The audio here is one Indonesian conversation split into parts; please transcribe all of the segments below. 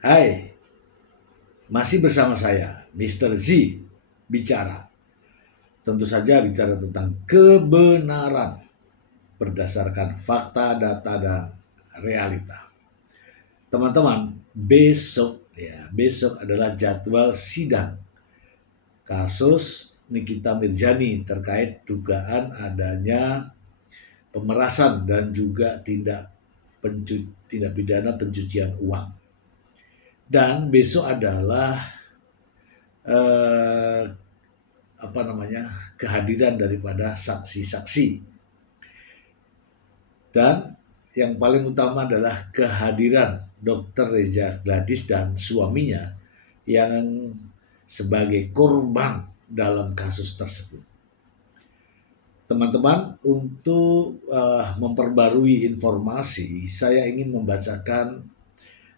Hai, masih bersama saya, Mr. Z, bicara. Tentu saja bicara tentang kebenaran berdasarkan fakta, data, dan realita. Teman-teman, besok adalah jadwal sidang kasus Nikita Mirzani terkait dugaan adanya pemerasan dan juga tindak pidana pencucian uang. Dan besok adalah eh, kehadiran daripada saksi-saksi, dan yang paling utama adalah kehadiran Dr. Reza Gladys dan suaminya yang sebagai korban dalam kasus tersebut. Teman-teman, untuk memperbarui informasi, saya ingin membacakan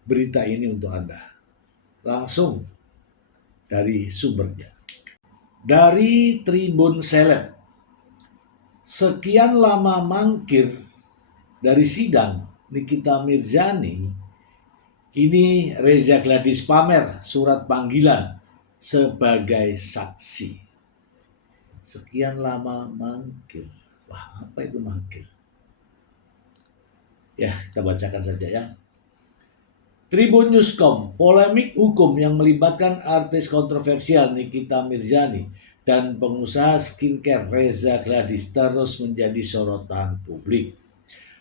berita ini untuk Anda langsung dari sumbernya. Dari Tribun Seleb, sekian lama mangkir dari sidang Nikita Mirzani, kini Reza Gladys pamer surat panggilan sebagai saksi. Sekian lama mangkir. Wah, apa itu mangkir? Ya, kita bacakan saja ya. Tribun Newscom, polemik hukum yang melibatkan artis kontroversial Nikita Mirzani dan pengusaha skincare Reza Gladys terus menjadi sorotan publik.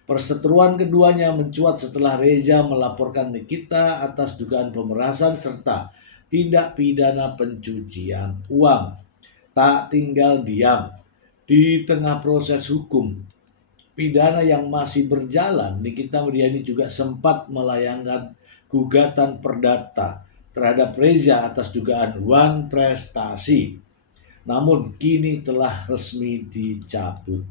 Perseteruan keduanya mencuat setelah Reza melaporkan Nikita atas dugaan pemerasan serta tindak pidana pencucian uang. Tak tinggal diam. Di tengah proses hukum pidana yang masih berjalan, Nikita Mirzani juga sempat melayangkan gugatan perdata terhadap Reza atas dugaan uang prestasi. Namun kini telah resmi dicabut.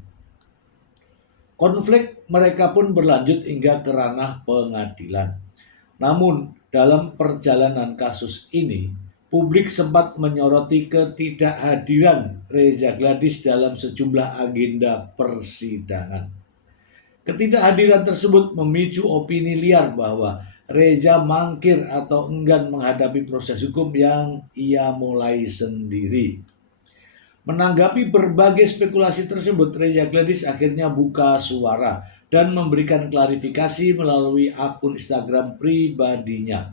Konflik mereka pun berlanjut hingga ke ranah pengadilan. Namun dalam perjalanan kasus ini, publik sempat menyoroti ketidakhadiran Reza Gladys dalam sejumlah agenda persidangan. Ketidakhadiran tersebut memicu opini liar bahwa Reza mangkir atau enggan menghadapi proses hukum yang ia mulai sendiri. Menanggapi berbagai spekulasi tersebut, Reza Gladys akhirnya buka suara dan memberikan klarifikasi melalui akun Instagram pribadinya,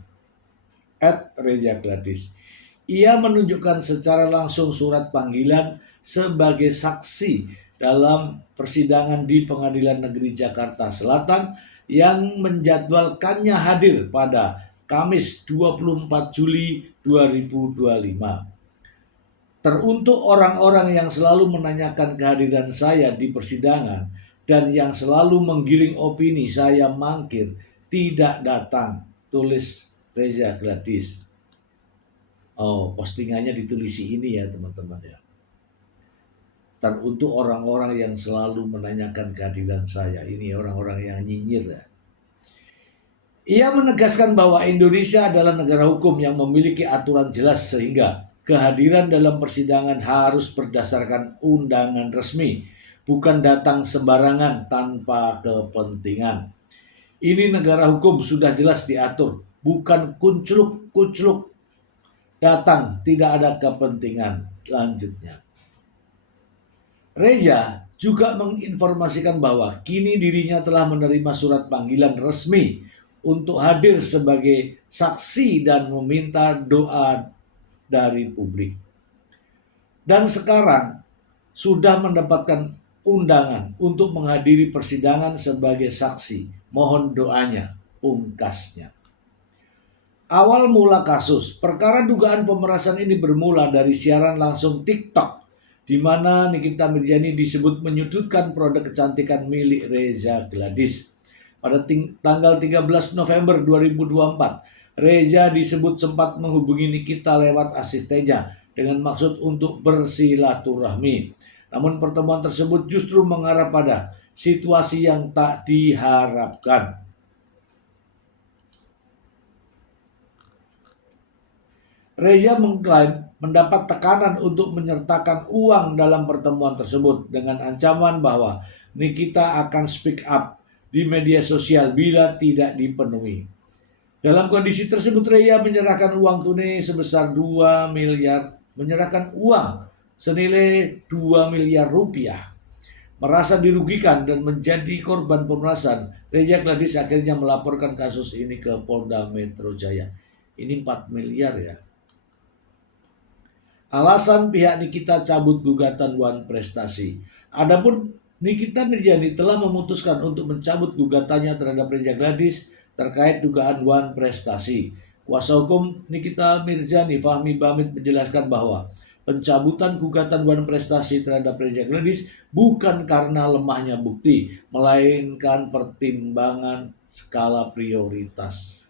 @RezaGladys. Ia menunjukkan secara langsung surat panggilan sebagai saksi dalam persidangan di Pengadilan Negeri Jakarta Selatan yang menjadwalkannya hadir pada Kamis 24 Juli 2025. Teruntuk orang-orang yang selalu menanyakan kehadiran saya di persidangan dan yang selalu menggiring opini saya mangkir, tidak datang, tulis Reza Gladys. Oh, postingannya ditulisi ini ya teman-teman ya. Teruntuk orang-orang yang selalu menanyakan kehadiran saya, ini orang-orang yang nyinyir ya. Ia menegaskan bahwa Indonesia adalah negara hukum yang memiliki aturan jelas sehingga kehadiran dalam persidangan harus berdasarkan undangan resmi, bukan datang sembarangan tanpa kepentingan. Ini negara hukum, sudah jelas diatur, bukan kuncluk-kuncluk datang, tidak ada kepentingan. Lanjutnya, Reza juga menginformasikan bahwa kini dirinya telah menerima surat panggilan resmi untuk hadir sebagai saksi dan meminta doa dari publik. Dan sekarang sudah mendapatkan undangan untuk menghadiri persidangan sebagai saksi. Mohon doanya, pungkasnya. Awal mula kasus, perkara dugaan pemerasan ini bermula dari siaran langsung TikTok, di mana Nikita Mirzani disebut menyudutkan produk kecantikan milik Reza Gladys. Pada tanggal 13 November 2024, Reza disebut sempat menghubungi Nikita lewat asistennya dengan maksud untuk bersilaturahmi. Namun pertemuan tersebut justru mengarah pada situasi yang tak diharapkan. Reza mengklaim mendapat tekanan untuk menyertakan uang dalam pertemuan tersebut dengan ancaman bahwa Nikita akan speak up di media sosial bila tidak dipenuhi. Dalam kondisi tersebut Rea menyerahkan uang tunai sebesar 2 miliar, menyerahkan uang senilai 2 miliar rupiah. Merasa dirugikan dan menjadi korban pemerasan, Reza Gladys akhirnya melaporkan kasus ini ke Polda Metro Jaya. Ini 4 miliar ya. Alasan pihak Nikita cabut gugatan Wan Prestasi. Adapun Nikita Mirjani telah memutuskan untuk mencabut gugatannya terhadap Reza Gladys terkait dugaan Wan Prestasi. Kuasa hukum Nikita Mirjani, Fahmi Bamit, menjelaskan bahwa pencabutan gugatan Wan Prestasi terhadap Reza Gladys bukan karena lemahnya bukti, melainkan pertimbangan skala prioritas.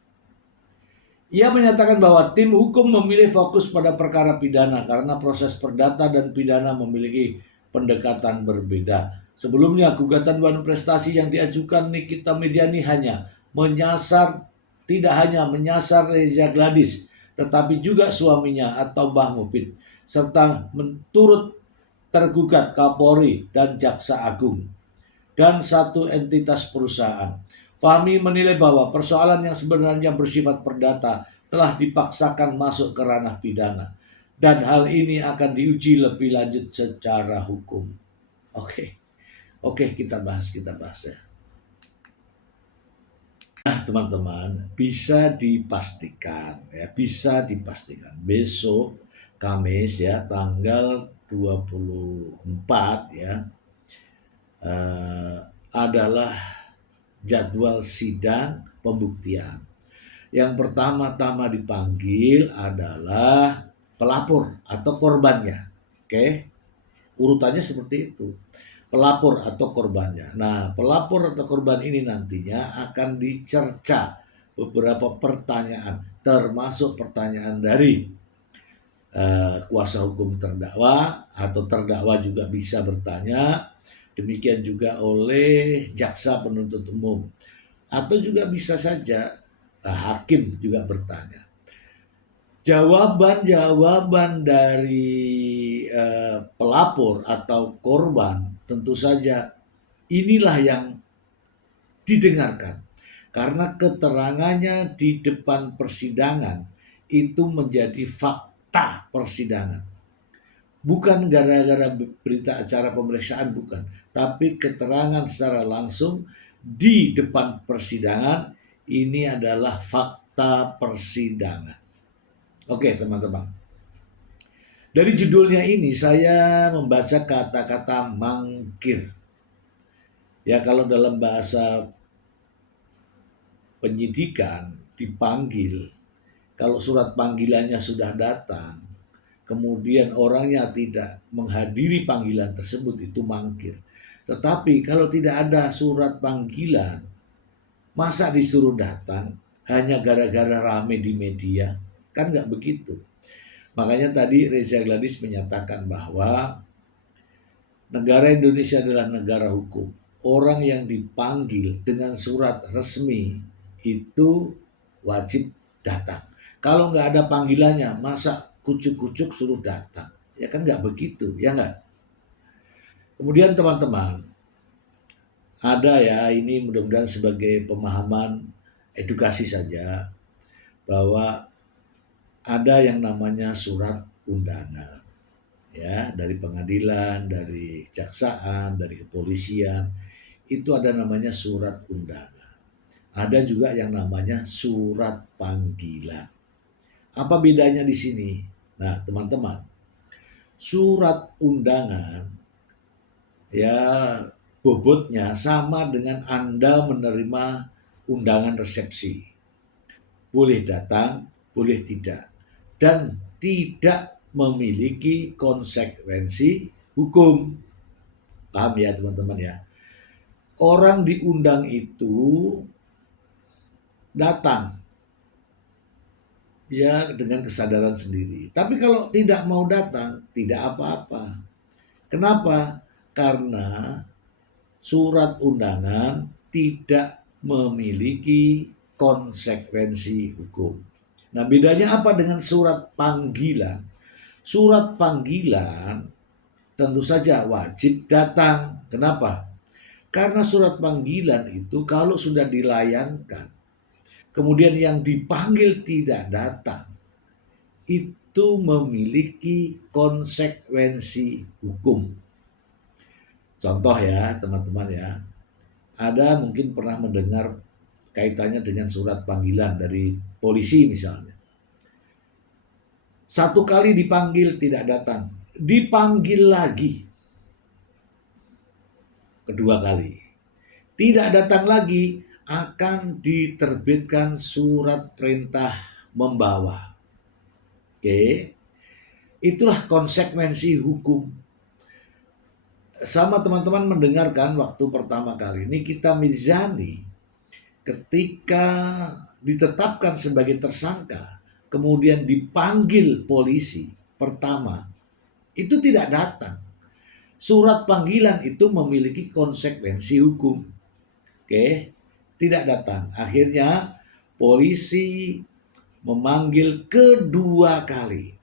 Ia menyatakan bahwa tim hukum memilih fokus pada perkara pidana karena proses perdata dan pidana memiliki pendekatan berbeda. Sebelumnya, gugatan Wan Prestasi yang diajukan Nikita Mirjani tidak hanya menyasar Reza Gladys, tetapi juga suaminya atau Mbah Mufid, serta menurut tergugat Kapolri dan Jaksa Agung dan satu entitas perusahaan. Fahmi menilai bahwa persoalan yang sebenarnya bersifat perdata telah dipaksakan masuk ke ranah pidana dan hal ini akan diuji lebih lanjut secara hukum. Oke, kita bahas ya. Nah, teman-teman, bisa dipastikan besok Kamis ya, tanggal 24 ya, adalah jadwal sidang pembuktian. Yang pertama-tama dipanggil adalah pelapor atau korbannya. Oke, urutannya seperti itu. Pelapor atau korbannya. Nah, pelapor atau korban ini nantinya akan dicerca beberapa pertanyaan, termasuk pertanyaan dari kuasa hukum terdakwa, atau terdakwa juga bisa bertanya. Demikian juga oleh jaksa penuntut umum, atau juga bisa saja hakim juga bertanya. Jawaban-jawaban dari pelapor atau korban tentu saja inilah yang didengarkan, karena keterangannya di depan persidangan itu menjadi fakta persidangan. Bukan gara-gara berita acara pemeriksaan, bukan. Tapi keterangan secara langsung di depan persidangan, ini adalah fakta persidangan. Oke, teman-teman. Dari judulnya ini saya membaca kata-kata mangkir. Ya, kalau dalam bahasa penyidikan dipanggil, kalau surat panggilannya sudah datang, kemudian orangnya tidak menghadiri panggilan tersebut, itu mangkir. Tetapi kalau tidak ada surat panggilan, masa disuruh datang hanya gara-gara rame di media? Kan nggak begitu. Makanya tadi Reza Gladys menyatakan bahwa negara Indonesia adalah negara hukum. Orang yang dipanggil dengan surat resmi itu wajib datang. Kalau nggak ada panggilannya, masa kucuk-kucuk suruh datang? Ya kan nggak begitu, ya nggak? Kemudian teman-teman, ada ya, ini mudah-mudahan sebagai pemahaman edukasi saja, bahwa ada yang namanya surat undangan. Ya, dari pengadilan, dari kejaksaan, dari kepolisian, itu ada namanya surat undangan. Ada juga yang namanya surat panggilan. Apa bedanya di sini? Nah, teman-teman, surat undangan ya bobotnya sama dengan Anda menerima undangan resepsi. Boleh datang, boleh tidak. Dan tidak memiliki konsekuensi hukum. Paham ya teman-teman ya? Orang diundang itu datang ya dengan kesadaran sendiri. Tapi kalau tidak mau datang, tidak apa-apa. Kenapa? Karena surat undangan tidak memiliki konsekuensi hukum. Nah, bedanya apa dengan surat panggilan? Surat panggilan tentu saja wajib datang. Kenapa? Karena surat panggilan itu kalau sudah dilayangkan kemudian yang dipanggil tidak datang, itu memiliki konsekuensi hukum. Contoh ya teman-teman ya, ada mungkin pernah mendengar kaitannya dengan surat panggilan dari polisi misalnya. Satu kali dipanggil tidak datang, dipanggil lagi kedua kali, tidak datang lagi, akan diterbitkan surat perintah membawa. Oke, itulah konsekuensi hukum. Sama teman-teman mendengarkan waktu pertama kali Nikita Mirzani ketika ditetapkan sebagai tersangka, kemudian dipanggil polisi pertama, itu tidak datang. Surat panggilan itu memiliki konsekuensi hukum. Oke, tidak datang. Akhirnya polisi memanggil kedua kali.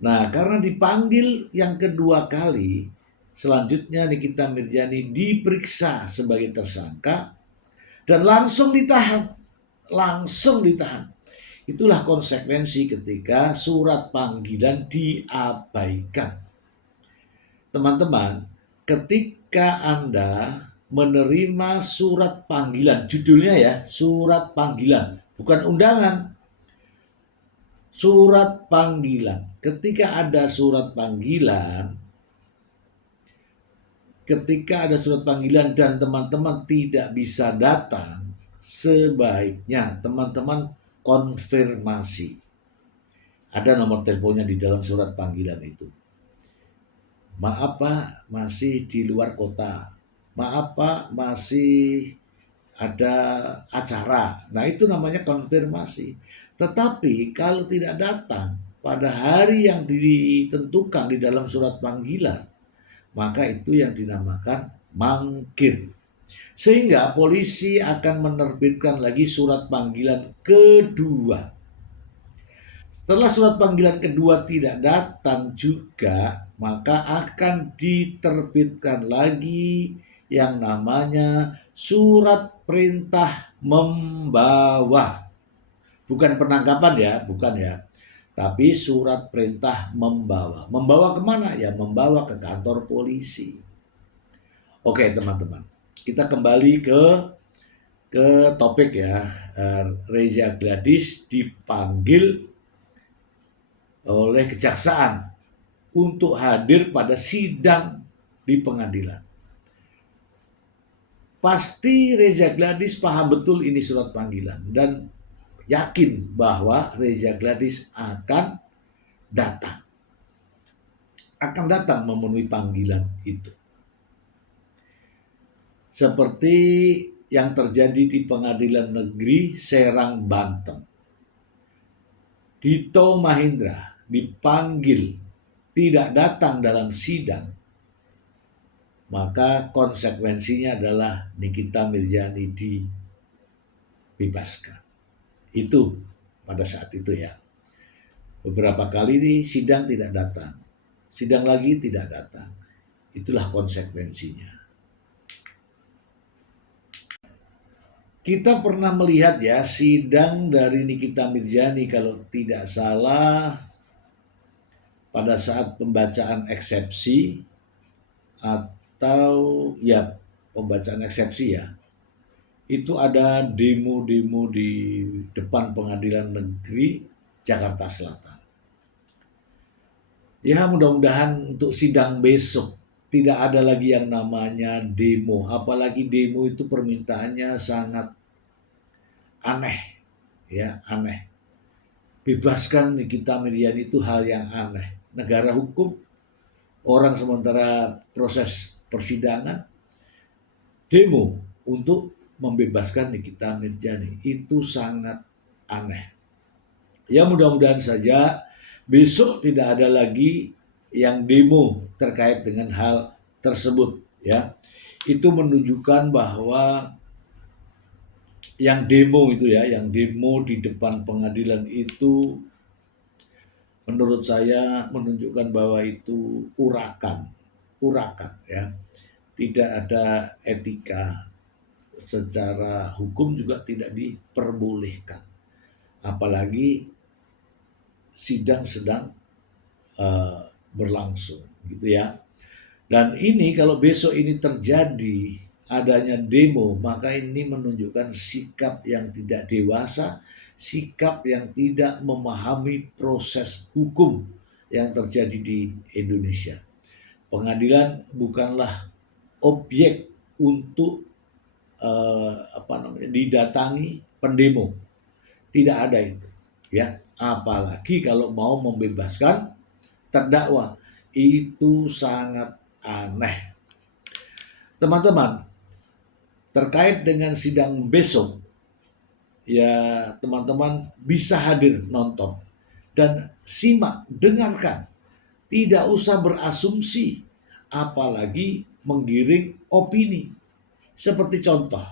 Nah, karena dipanggil yang kedua kali, selanjutnya Nikita Mirzani diperiksa sebagai tersangka dan langsung ditahan. Langsung ditahan. Itulah konsekuensi ketika surat panggilan diabaikan. Teman-teman, ketika Anda menerima surat panggilan, judulnya ya, surat panggilan, bukan undangan. Surat panggilan. Ketika ada surat panggilan, dan teman-teman tidak bisa datang, sebaiknya teman-teman konfirmasi. Ada nomor teleponnya di dalam surat panggilan itu. Maaf Pak, masih di luar kota. Maaf Pak, masih ada acara. Nah, itu namanya konfirmasi. Tetapi kalau tidak datang pada hari yang ditentukan di dalam surat panggilan, maka itu yang dinamakan mangkir. Sehingga polisi akan menerbitkan lagi surat panggilan kedua. Setelah surat panggilan kedua tidak datang juga, maka akan diterbitkan lagi yang namanya surat perintah membawa. Bukan penangkapan ya, bukan ya. Tapi surat perintah membawa. Membawa kemana? Ya membawa ke kantor polisi. Oke teman-teman, kita kembali ke topik ya. Reza Gladys dipanggil oleh kejaksaan untuk hadir pada sidang di pengadilan. Pasti Reza Gladys paham betul ini surat panggilan dan yakin bahwa Reza Gladys akan datang. Akan datang memenuhi panggilan itu. Seperti yang terjadi di Pengadilan Negeri Serang, Banten. Dito Mahendra dipanggil tidak datang dalam sidang, maka konsekuensinya adalah Nikita Mirzani dibebaskan. Itu pada saat itu ya. Beberapa kali ini sidang tidak datang, sidang lagi tidak datang. Itulah konsekuensinya. Kita pernah melihat ya sidang dari Nikita Mirzani kalau tidak salah pada saat pembacaan eksepsi atau ya pembacaan eksepsi ya. Itu ada demo-demo di depan Pengadilan Negeri Jakarta Selatan. Ya mudah-mudahan untuk sidang besok tidak ada lagi yang namanya demo. Apalagi demo itu permintaannya sangat aneh. Ya, aneh. Bebaskan Nikita Mirzani itu hal yang aneh. Negara hukum, orang sementara proses persidangan, demo untuk membebaskan Nikita Mirzani. Itu sangat aneh. Ya mudah-mudahan saja besok tidak ada lagi yang demo terkait dengan hal tersebut ya. Itu menunjukkan bahwa yang demo itu ya, yang demo di depan pengadilan itu menurut saya menunjukkan bahwa itu urakan ya. Tidak ada etika secara hukum juga tidak diperbolehkan. Apalagi sidang sedang berlangsung gitu ya. Dan ini kalau besok ini terjadi adanya demo, maka ini menunjukkan sikap yang tidak dewasa, sikap yang tidak memahami proses hukum yang terjadi di Indonesia. Pengadilan bukanlah objek untuk didatangi pendemo, tidak ada itu, ya. Apalagi kalau mau membebaskan terdakwa, itu sangat aneh. Teman-teman, terkait dengan sidang besok, ya teman-teman bisa hadir nonton dan simak, dengarkan. Tidak usah berasumsi, apalagi menggiring opini. Seperti contoh,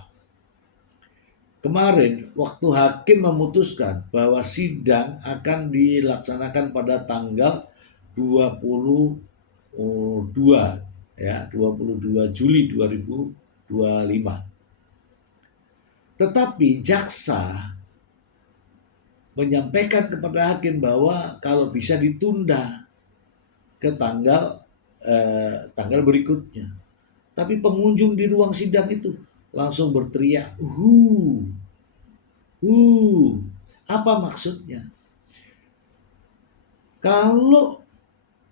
kemarin waktu hakim memutuskan bahwa sidang akan dilaksanakan pada tanggal 22 ya, 22 Juli 2025. Tetapi jaksa menyampaikan kepada hakim bahwa kalau bisa ditunda ke tanggal berikutnya. Tapi pengunjung di ruang sidang itu langsung berteriak, apa maksudnya? Kalau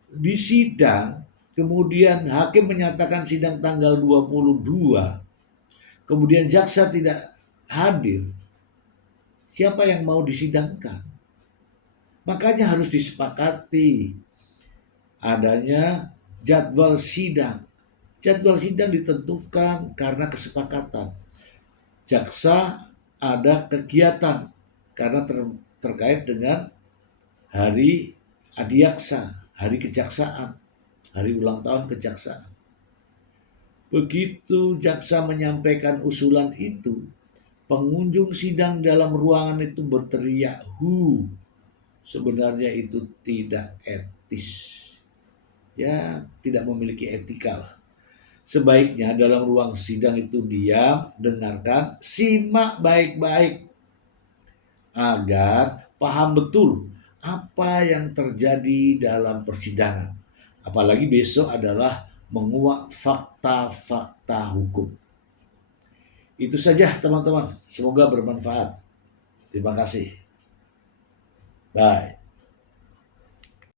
di sidang, kemudian hakim menyatakan sidang tanggal 22, kemudian jaksa tidak hadir, siapa yang mau disidangkan? Makanya harus disepakati adanya jadwal sidang. Jadwal sidang ditentukan karena kesepakatan. Jaksa ada kegiatan karena terkait dengan hari adiaksa, hari kejaksaan, hari ulang tahun kejaksaan. Begitu jaksa menyampaikan usulan itu, pengunjung sidang dalam ruangan itu berteriak, sebenarnya itu tidak etis. Ya, tidak memiliki etika lah. Sebaiknya dalam ruang sidang itu diam, dengarkan, simak baik-baik agar paham betul apa yang terjadi dalam persidangan. Apalagi besok adalah menguak fakta-fakta hukum. Itu saja teman-teman, semoga bermanfaat. Terima kasih. Bye.